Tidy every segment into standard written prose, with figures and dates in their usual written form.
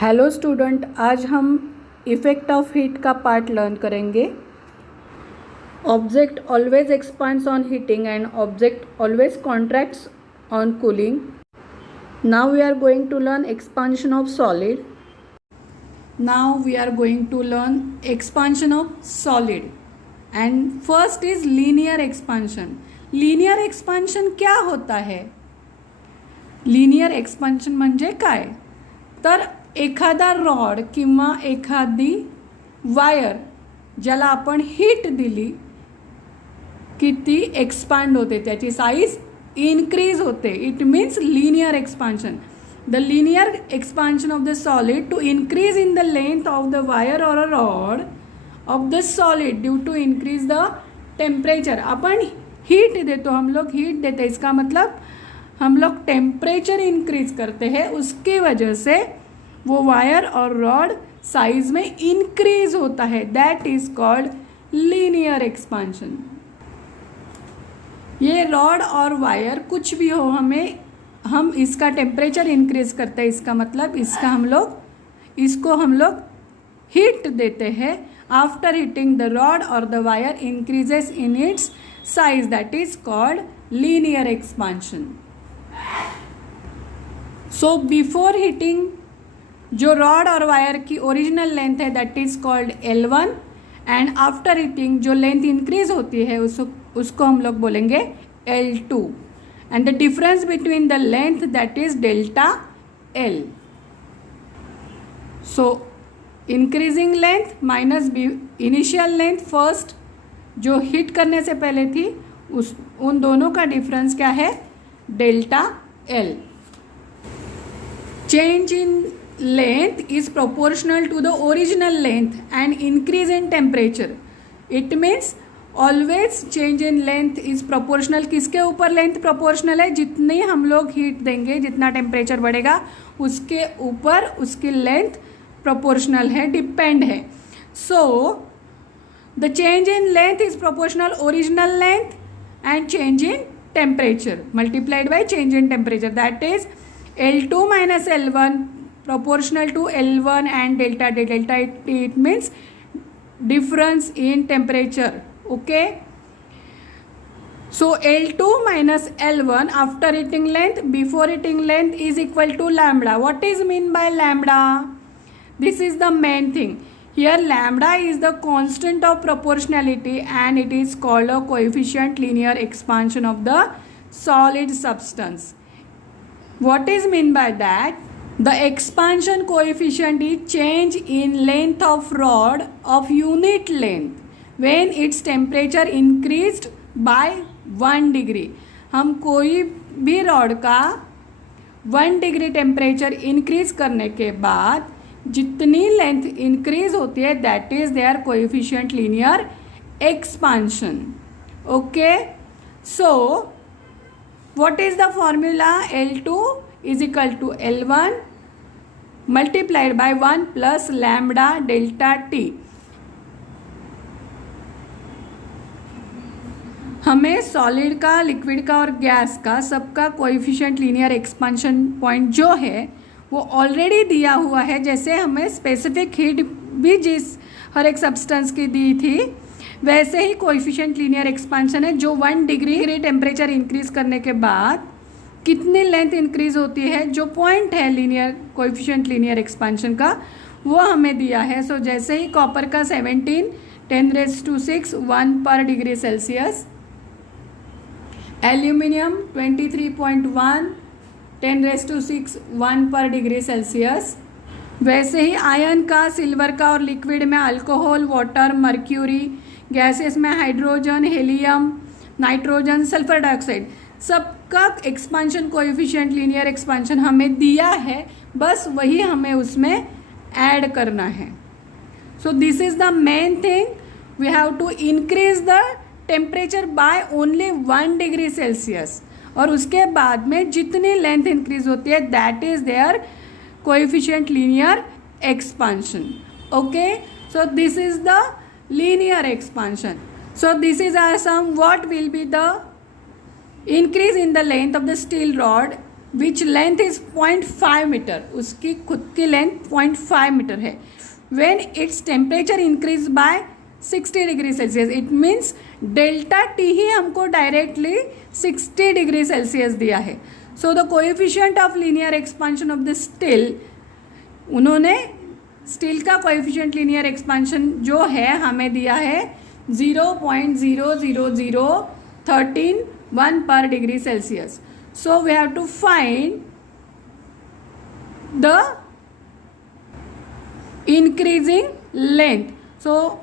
Hello student, आज हम effect of heat का पार्ट लर्न करेंगे। Object always expands on heating and object always contracts on cooling. Now we are going to learn expansion of solid. Now we are going to learn expansion of solid and first is linear expansion. Linear expansion क्या होता है? Linear expansion म्हणजे काय? तर एखादा rod किंवा एखादी wire ज्याला आपण हीट दिली की ती एक्सपांड होते, त्याची साईज इनक्रीज होते. It means linear expansion. The linear expansion of the solid to increase in the length of the wire और a rod of the solid due to increase the temperature. अपन heat देतो, हम लोग heat देते, इसका मतलब हम लोग टेम्परेचर इंक्रीज करते हैं, उसकी वजह से वो वायर और रॉड साइज में इंक्रीज होता है. That is called linear expansion. ये रॉड और वायर कुछ भी हो, हम इसका टेम्परेचर इंक्रीज करते हैं, इसका मतलब इसको हम लोग हीट देते हैं. आफ्टर हीटिंग द रॉड और the wire increases in its size. That is called linear expansion. So before heating जो रॉड और वायर की ओरिजिनल लेंथ है that is called L1 and after heating जो लेंथ इंक्रीज होती है उसको हम लोग बोलेंगे L2 and the difference between the length that is delta L. So increasing length minus initial length first जो हीट करने से पहले थी उन दोनों का डिफरेंस क्या है? Delta L. Change in length is proportional to the original length and increase in temperature. It means always change in length is proportional. किसके ऊपर लेंथ प्रोपोर्शनल है? जितनी हम लोग हीट देंगे, जितना टेम्परेचर बढ़ेगा उसके ऊपर उसकी लेंथ प्रोपोर्शनल है, डिपेंड है. So the change in length is proportional original length and change in temperature multiplied by change in temperature. That is L2 minus L1 proportional to L1 and delta T. Delta T it means difference in temperature. Okay, so L2 minus L1 after heating length before heating length is equal to lambda. What is mean by lambda? This is the main thing here. Lambda is the constant of proportionality and it is called a coefficient linear expansion of the solid substance. What is mean by that? The expansion coefficient is change in length of rod of unit length when its temperature increased by 1 degree. हम कोई भी rod का 1 degree temperature increase करने के बाद जितनी length increase होती है that is their coefficient linear expansion. Okay, so what is the formula? L2 is equal to L1 multiplied by 1 plus lambda delta T. हमें सॉलिड का, लिक्विड का और गैस का सबका कोएफिशिएंट लीनियर एक्सपांशन पॉइंट जो है वो ऑलरेडी दिया हुआ है. जैसे हमें स्पेसिफिक हीट भी जिस हर एक सब्सटेंस की दी थी वैसे ही कोएफिशिएंट लीनियर एक्सपांशन है जो 1 डिग्री टेम्परेचर इंक्रीज करने के बाद कितनी लेंथ इंक्रीज होती है, जो पॉइंट है लीनियर कोएफिशिएंट लीनियर एक्सपांशन का वो हमें दिया है. सो जैसे ही कॉपर का 17 10⁶ 1 पर डिग्री सेल्सियस, एल्यूमिनियम 23.1 10⁶ 1 पर डिग्री सेल्सियस. वैसे ही आयरन का, सिल्वर का और लिक्विड में अल्कोहल, वाटर, मर्क्यूरी, गैसेस में hydrogen, helium, nitrogen, sulphur dioxide, सबका एक्सपांशन कोएफिशिएंट लीनियर एक्सपांशन हमें दिया है, बस वही हमें उसमें ऐड करना है. So this is the main thing. We have to increase the temperature by only 1 degree Celsius और उसके बाद में जितनी लेंथ इंक्रीज होती है that is their coefficient linear expansion. Okay, so this is the linear expansion. So this is our sum. What will be the increase in the length of the steel rod which length is 0.5 metre, उसकी खुद की length 0.5 metre है. When its temperature increase by 60 degree Celsius, it means delta T ही हमको directly 60 degree Celsius दिया है. So the coefficient of linear expansion of the steel, उन्होंने steel का कोएफिशिएंट लीनियर एक्सपांशन जो है हमें दिया है 0.00013 per degree Celsius. So we have to find the increasing length. So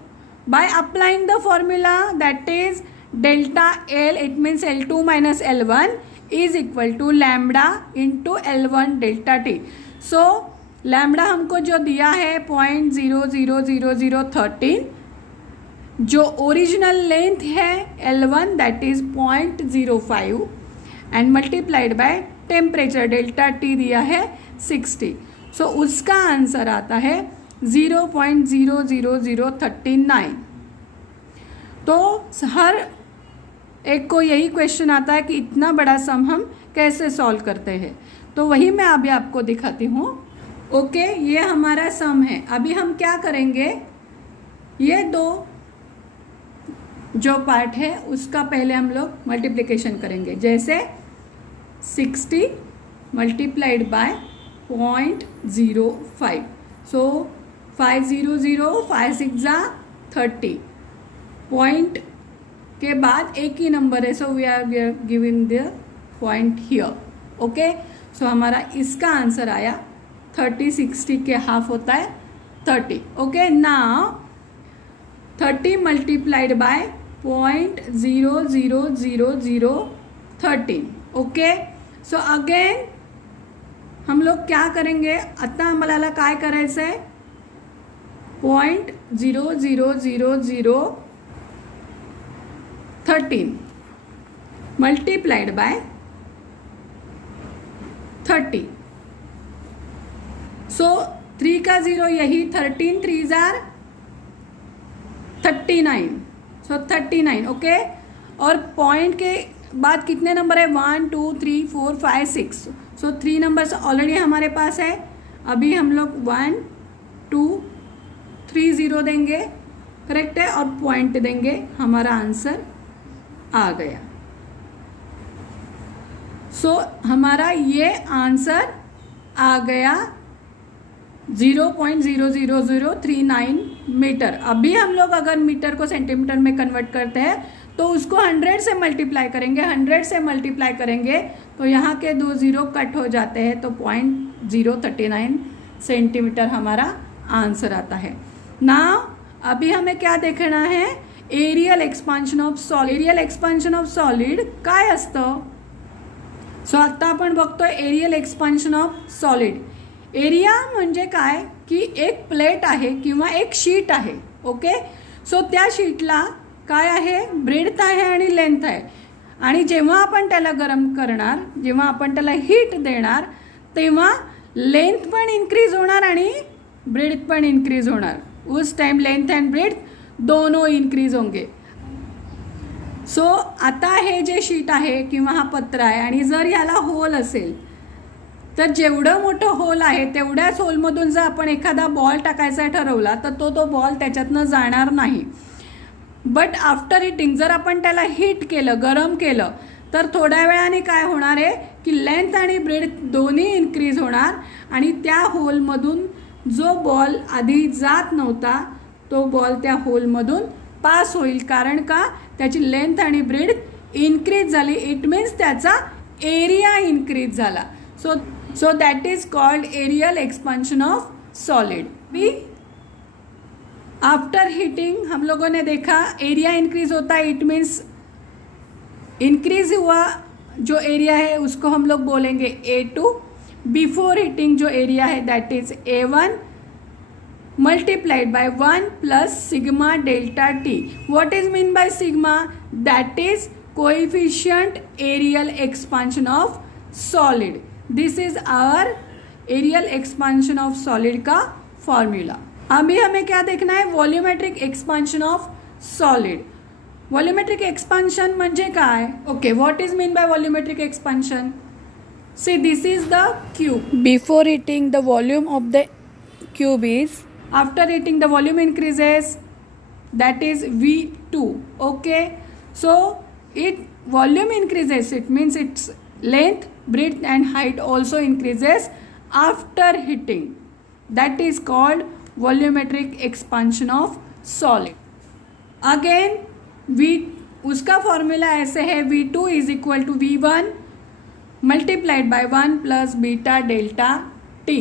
by applying the formula, that is delta L, it means L2 minus L1 is equal to lambda into L1 delta T. So lambda हमको जो दिया है 0.00013, जो original length है L1 that is 0.05 and multiplied by temperature delta T दिया है 60. सो उसका answer आता है 0.00039. तो हर एक को यही क्वेश्चन आता है कि इतना बड़ा सम हम कैसे सॉल्व करते हैं. तो वही मैं अभी आपको दिखाती हूँ. ओके, ये हमारा सम है. अभी हम क्या करेंगे, ये दो जो पार्ट है उसका पहले हम लोग मल्टीप्लिकेशन करेंगे. जैसे 60 मल्टीप्लाइड बाय 0.05. सो 500 5 6 30. पॉइंट के बाद एक ही नंबर है, so we are giving the point here. Okay, so हमारा इसका आंसर आया 30. 60 के हाफ होता है 30. Okay, now 30 multiplied by 0.00013. Okay, so again हम लोग क्या करेंगे, आता आम्हाला काय करायचं आहे 0.00013 मल्टीप्लाइड बाय 30. सो 3 का 0 यही, 13 3 जार 39. सो 39. ओके, और पॉइंट के बाद कितने नंबर है 1 2 3 4 5 6. सो 3 नंबर्स ऑलरेडी हमारे पास है. अभी हम लोग 1 2 3 0 देंगे, करेक्ट है, और पॉइंट देंगे. हमारा आंसर आ गया. सो हमारा ये आंसर आ गया 0.00039 मीटर. अभी हम लोग अगर मीटर को सेंटीमीटर में कन्वर्ट करते हैं तो उसको 100 से मल्टीप्लाई करेंगे. 100 से मल्टीप्लाई करेंगे तो यहाँ के 2 0 कट हो जाते हैं, तो 0.039 सेंटीमीटर हमारा आंसर आता है. नाउ अभी हमें क्या देखना है, aerial expansion of solid. Aerial expansion of solid काय असतं. सो आता आपण बघतोय aerial expansion of solid. Area म्हणजे काय की एक प्लेट आहे किंवा एक शीट आहे. ओके, सो त्या शीटला काय आहे, ब्रेड्थ आहे आणि लेंथ आहे. आणि जेव्हा आपण त्याला गरम करणार, जेव्हा आपण त्याला हीट देणार, तेव्हा लेंथ पण इन्क्रीज होणार आणि ब्रेड्थ पण इन्क्रीज होणार. उस टाइम लेंथ एंड ब्रेड्थ दोनों इन्क्रीज होंगे. सो आता हे जे शीट आहे किंवा हा पत्रा आहे आणि जर याला होल असेल तर जेवढं मोठं होल आहे तेवढ्याच होलमधून जर आपण एखादा बॉल टाकायचा ठरवला तर तो बॉल त्याच्यातनं जाणार नाही. बट आफ्टर हिटिंग जर आपण त्याला हीट केलं, गरम केलं, तर थोड्या वेळाने काय होणार आहे की लेंथ आणि ब्रेड्थ दोन्ही इन्क्रीज होणार आणि त्या होलमधून जो बॉल आधी जात नव्हता तो बॉल त्या होलमधून पास होईल. कारण का, त्याची लेंथ आणि ब्रेड्थ इन्क्रीज झाली. इट मीन्स त्याचा एरिया इन्क्रीज झाला. So that is called aerial expansion of solid. भी आफ्टर हीटिंग हम लोगों ने देखा एरिया इंक्रीज होता है. इट मीन्स इंक्रीज हुआ जो एरिया है उसको हम लोग बोलेंगे A2. बिफोर हीटिंग जो एरिया है that is A1 multiplied by 1 plus sigma delta T. What is mean by sigma? That is coefficient areal expansion of solid. This is our areal expansion of solid का formula. अभी हमें क्या देखना है, volumetric expansion of solid. Volumetric expansion म्हणजे काय. Okay, what is mean bye volumetric expansion. See, this is the cube. Before heating, the volume of the cube is, after heating the volume increases, that is V2. Okay, so it volume increases, it means its length, breadth and height also increases after heating. That is called volumetric expansion of solid. Again उसका formula ऐसे है, V2 is equal to V1 multiplied by 1 plus beta delta T.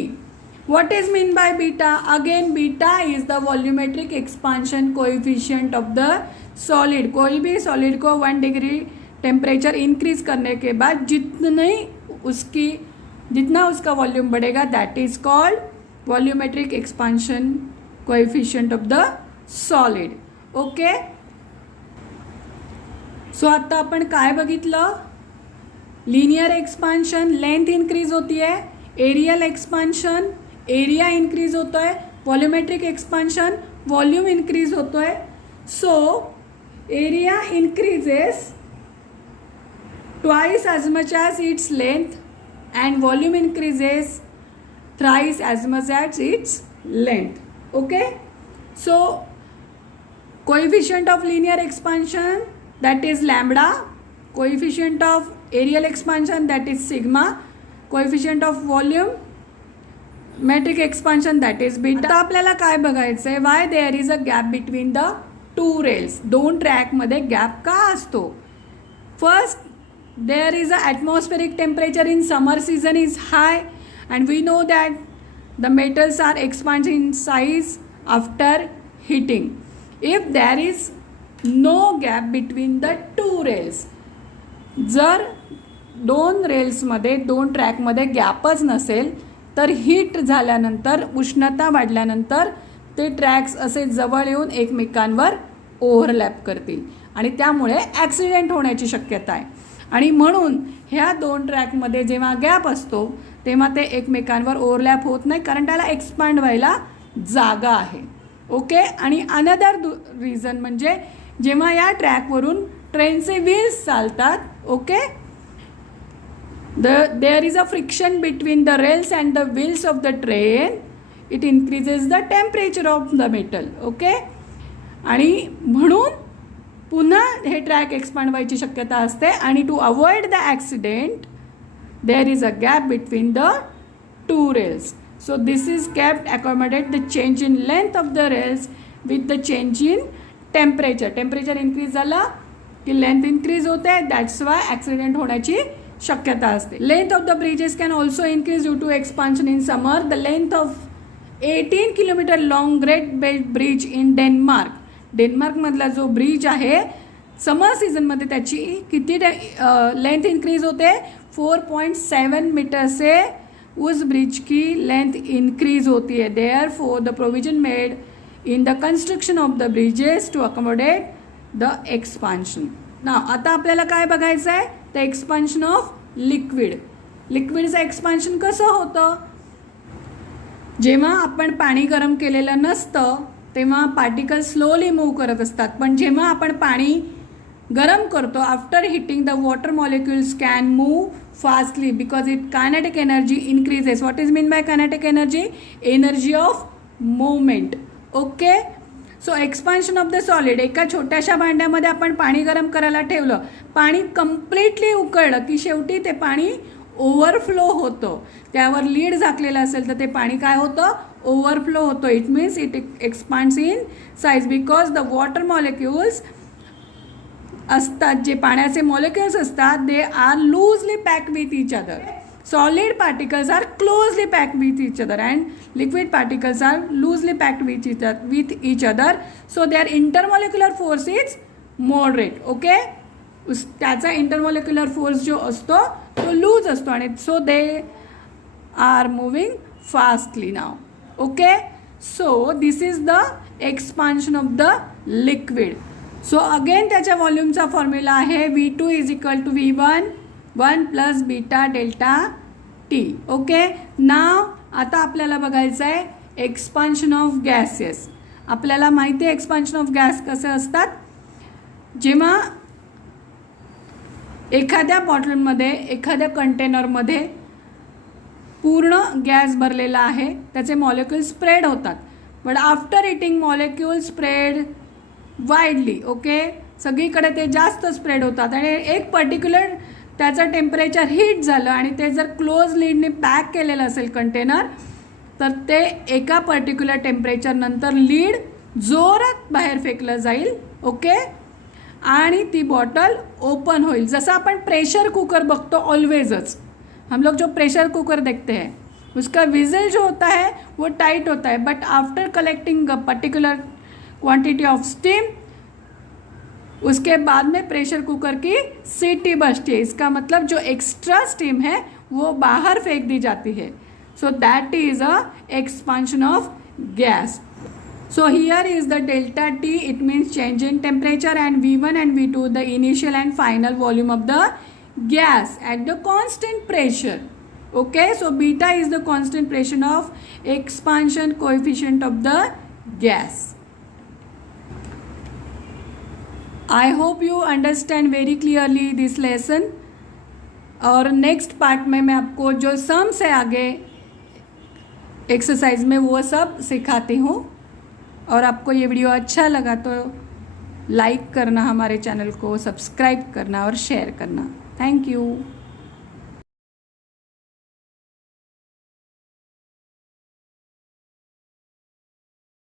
What is mean by beta? Again beta is the volumetric expansion coefficient of the solid. कोई भी solid को 1 degree temperature increase करने के बाद जितना उसका वॉल्यूम बढ़ेगा, that is called volumetric expansion coefficient of the solid. Okay, so आता आपण काय बघितलं? लिनियर एक्सपांशन, लेंथ इंक्रीज होती है. एरियल एक्सपांशन, एरिया इंक्रीज होता है. वॉल्यूमेट्रिक एक्सपांशन, वॉल्यूम इंक्रीज होता है. So area increases twice as much as its length and volume increases thrice as much as its length. Okay, so coefficient of linear expansion, that is lambda. Coefficient of areal expansion, that is sigma. Coefficient of volume metric expansion, that is beta. आता आपल्याला काय बघायचं आहे? why there is a gap between the two rails. दोन track मध्ये gap का असतो? First, there is a atmospheric temperature in summer season is high, and we know that the metals are expanding in size after heating. If there is no gap between the two rails, जर दोन रेल्समध्ये, दोन ट्रॅकमध्ये गॅपच नसेल, तर heat झाल्यानंतर, उष्णता वाढल्यानंतर ते tracks असे जवळ येऊन एकमेकांवर ओव्हरलॅप करतील आणि त्यामुळे ॲक्सिडेंट होण्याची शक्यता आहे. आणि म्हणून ह्या दोन ट्रॅकमध्ये जेव्हा गॅप असतो तेव्हा ते एकमेकांवर ओव्हरलॅप होत नाही, कारण त्याला एक्सपांड व्हायला जागा आहे. ओके, आणि अनदर रिझन म्हणजे जेव्हा या ट्रॅकवरून ट्रेनचे व्हील्स चालतात, okay, there is a friction between the rails and the wheels of the train. It increases the temperature of the metal. Okay, आणि म्हणून पुन्हा हे ट्रॅक एक्सपांड व्हायची शक्यता असते. आणि to avoid the accident there is a gap between the two rails. So this is kept accommodate the change in length of the rails with the change in temperature. Temperature increase झालं की length increase होते, that's why accident होण्याची शक्यता असते. Length of the bridges can also increase due to expansion in summer. The length of 18 kilometre long Great Belt Bridge in Denmark. डेन्मार्कमधला जो bridge आहे, summer सीझनमध्ये त्याची किती लेंथ इंक्रीज होते? 4.7 मीटर से उस ब्रिज की लेंथ इंक्रीज होती है. There for the provision made in the construction of the bridges to accommodate the expansion. ना आता आपल्याला काय बघायचं आहे? The expansion of liquid. लिक्विडचं एक्सपान्शन कसं होतं? जेव्हा आपण पाणी गरम केलेलं नसतं तेव्हा पार्टिकल स्लोली मूव्ह करत असतात, पण जेव्हा आपण पाणी गरम करतो, after heating the water molecules can move fastly because it kinetic energy increases. What is mean by kinetic energy? Energy of movement. Okay, so expansion of the solid. एका छोट्याशा भांड्यामध्ये आपण पाणी गरम करायला ठेवलं, पाणी कम्प्लिटली उकळलं की शेवटी ते पाणी ओव्हरफ्लो होतं. त्यावर लीड झाकलेलं असेल तर ते पाणी काय होतं? ओव्हरफ्लो होतो. It means it expands in size because the water molecules असतात, जे पाण्याचे मॉलिक्युल्स असतात, they are loosely pack with each other. Solid particles are closely pack with each other and liquid particles are loosely packed with each other. So there intermolecular force is moderate. Okay, त्याचा intermolecular force जो असतो तो loose असतो आणि so they are moving fastly now. Okay, so this is the expansion of the liquid. So again त्याच्या व्हॉल्यूमचा formula आहे V2 is equal to V1 1 plus beta delta T. Okay, now आता आपल्याला बघायचं आहे एक्सपान्शन ऑफ गॅसेस. आपल्याला माहिती आहे एक्सपान्शन ऑफ गॅस कसे असतात? जेव्हा एखाद्या बॉटलमध्ये, एखाद्या कंटेनरमध्ये पूर्ण गॅस भरलेला आहे, त्याचे मॉलिक्यूल स्प्रेड होतात. But after heating molecule spread widely. Okay, सगळीकडे ते जास्त स्प्रेड होतात आणि एक पर्टिक्युलर त्याचं टेम्परेचर हीट झालं आणि ते जर क्लोज लीडने पॅक केलेलं असेल कंटेनर, तर ते एका पर्टिक्युलर टेम्परेचर नंतर लीड जोरात बाहेर फेकलं जाईल. ओके, आणि ती बॉटल ओपन होईल. जसं आपण प्रेशर कुकर बघतो ऑलवेजच, हम लोग जो प्रेशर कुकर देखते हैं उसका विजल जो होता है वो टाइट होता है, but after collecting a particular quantity of steam उसके बाद में प्रेशर कुकर की सीटी बजती है. इसका मतलब जो एक्स्ट्रा स्टीम है वो बाहर फेंक दी जाती है. सो that is a expansion of gas. So here is the delta T, it means change in temperature, and V1 and V2 the initial and final volume of the gas at the constant pressure. Okay, so beta is the constant pressure of expansion coefficient of the gas. I hope you understand very clearly this lesson. और next part में मैं आपको जो sums है आगे exercise में वो सब सिखाती हूँ. और आपको ये वीडियो अच्छा लगा तो लाइक करना, हमारे चैनल को सब्सक्राइब करना और शेयर करना. Thank you.